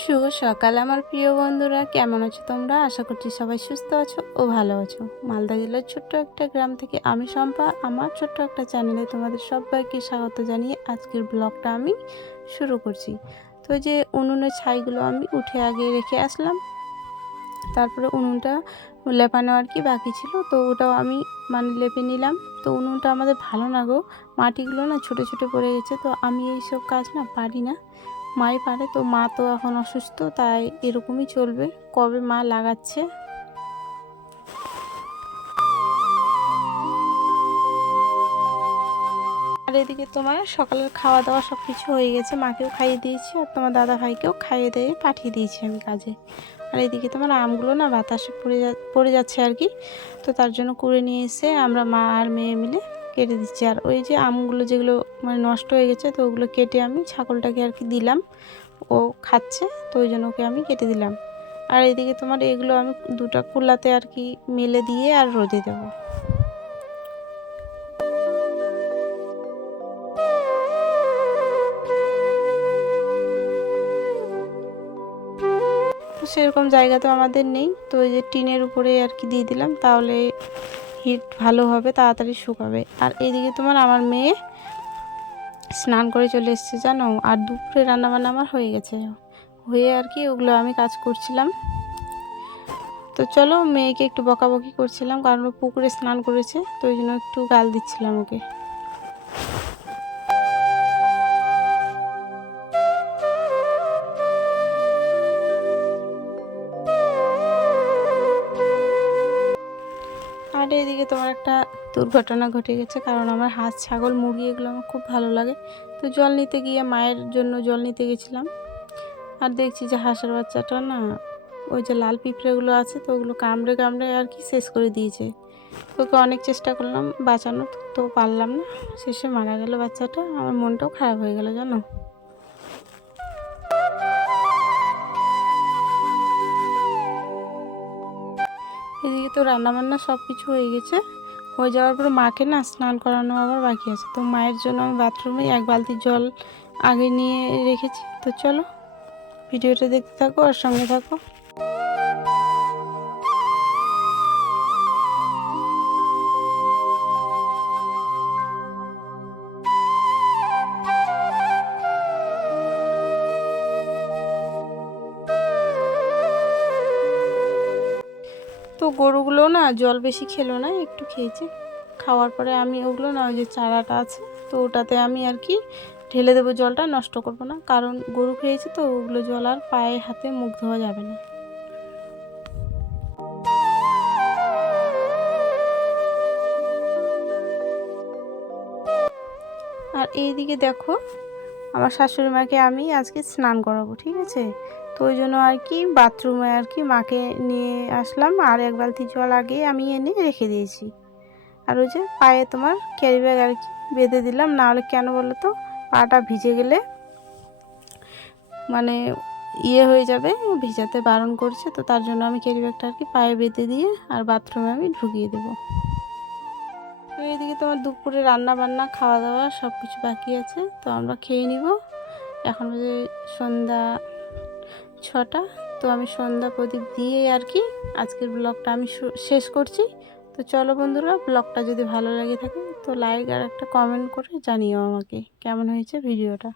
শুভ সকাল আমার প্রিয় বন্ধুরা, কেমন আছো তোমরা? আশা করছি সবাই সুস্থ আছো ও ভালো আছো। মালদা জেলার ছোট্ট একটা গ্রাম থেকে আমি শম্পা, আমার ছোট্ট একটা চ্যানেলে তোমাদের সবাইকে স্বাগত জানিয়ে আজকের ব্লগটা আমি শুরু করছি। তো যে উনুনের ছাইগুলো আমি উঠে আগে রেখে আসলাম, তারপরে উনুনটা লেপানো আর কি বাকি ছিল, তো ওটাও আমি লেপে নিলাম। তো উনুনটা আমাদের ভালো না গো, মাটিগুলো না ছোটো ছোটো পড়ে গেছে, তো আমি এইসব কাজ না পারি না, মাই পারে। তো মা তো এখন অসুস্থ, তাই এরকমই চলবে, কবে মা লাগাচ্ছে। আর এদিকে তোমার সকালের খাওয়া দাওয়া সব কিছু হয়ে গেছে, মাকেও খাইয়ে দিয়েছি আর তোমার দাদা ভাইকেও খাইয়ে দিয়ে পাঠিয়ে দিয়েছি আমি কাজে। আর এদিকে তোমার আমগুলো না বাতাসে পড়ে যাচ্ছে আর কি, তো তার জন্য কুড়ে নিয়ে এসে আমরা মা আর মেয়ে মিলে কেটে দিচ্ছি। আর ওই যে আমগুলো যেগুলো নষ্ট হয়ে গেছে, তো ওগুলো কেটে আমি ছাগলটাকে আর কি দিলাম, ও খাচ্ছে, তো ওই জন্য ওকে আমি কেটে দিলাম। আর এদিকে তোমার এগুলো আমি দুটা কুলাতে আর কি মেলে দিয়ে আর রোদে দেবো। তো সেরকম জায়গা তো আমাদের নেই, তো ওই যে টিনের উপরে আর কি দিয়ে দিলাম, তাহলে হিট ভালো হবে, তাড়াতাড়ি শুকাবে। আর এইদিকে তোমার আমার মেয়ে স্নান করে চলে এসেছে জানো, আর দুপুরে রান্নাবান্না আমার হয়ে গেছে, হয়ে আর কি ওগুলো আমি কাজ করছিলাম। তো চলো, মেয়েকে একটু বকাবকি করছিলাম, কারণ ও পুকুরে স্নান করেছে, তো ওই জন্য একটু গাল দিচ্ছিলাম ওকে। আর এদিকে তোমার একটা দুর্ঘটনা ঘটে গেছে, কারণ আমার হাঁস ছাগল মুরগি এগুলো আমার খুব ভালো লাগে। তো জল নিতে গিয়ে মায়ের জন্য জল নিতে গেছিলাম, আর দেখছি যে হাঁসের বাচ্চাটা না ওই যে লাল পিঁপড়েগুলো আছে, তো ওগুলো কামড়ে কামড়ে আর কি শেষ করে দিয়েছে। ওকে অনেক চেষ্টা করলাম বাঁচানোর, তো পারলাম না, শেষে মারা গেল বাচ্চাটা। আমার মনটাও খারাপ হয়ে গেল জানো। এদিকে তো রান্নাবান্না সব কিছু হয়ে গেছে, হয়ে যাওয়ার পর মাকে না স্নান করানো আবার বাকি আছে। তো মায়ের জন্য আমি বাথরুমে এক বালতি জল আগে নিয়ে রেখেছি। তো চলো ভিডিওটা দেখতে থাকো আর সঙ্গে থাকো। তো গরুগুলো না জল বেশি খেলো না, একটু খেয়েছে। খাওয়ার পরে আমি ওগুলো না ওই যে চারাটা আছে, তো ওটাতে আমি আর কি ঢেলে দেবো, জলটা নষ্ট করব না, কারণ গরু খেয়েছে, তো ওগুলো জল আর পায়ে হাতে মুখ ধোয়া যাবে না। আর এইদিকে দেখো, আমার শাশুড়ি মাকে আমি আজকে স্নান করাবো, ঠিক আছে। তো ওই জন্য আর কি বাথরুমে আর কি মাকে নিয়ে আসলাম, আর এক বালতি জল আগে আমি এনে রেখে দিয়েছি। আর ওই যে পায়ে তোমার ক্যারি ব্যাগ আর কি বেঁধে দিলাম, না হলে কেন বলো তো, পাটা ভিজে গেলে মানে হয়ে যাবে, ভিজাতে বারণ করছে, তো তার জন্য আমি ক্যারি ব্যাগটা আর কি পায়ে বেঁধে দিয়ে আর বাথরুমে আমি ঢুকিয়ে দেবো। তো এইদিকে তোমার দুপুরে রান্না বান্না খাওয়া দাওয়া সব কিছু বাকি আছে, তো আমরা খেয়ে নিব। এখন বাজে সন্ধ্যা 6টা, তো আমি সন্ধ্যা প্রদীপ দিয়ে আর কি আজকের ব্লগটা আমি শেষ করছি। তো চলো বন্ধুরা, ব্লগটা যদি ভালো লাগে থাকে তো লাইক আর একটা কমেন্ট করে জানিও আমাকে কেমন হয়েছে ভিডিওটা।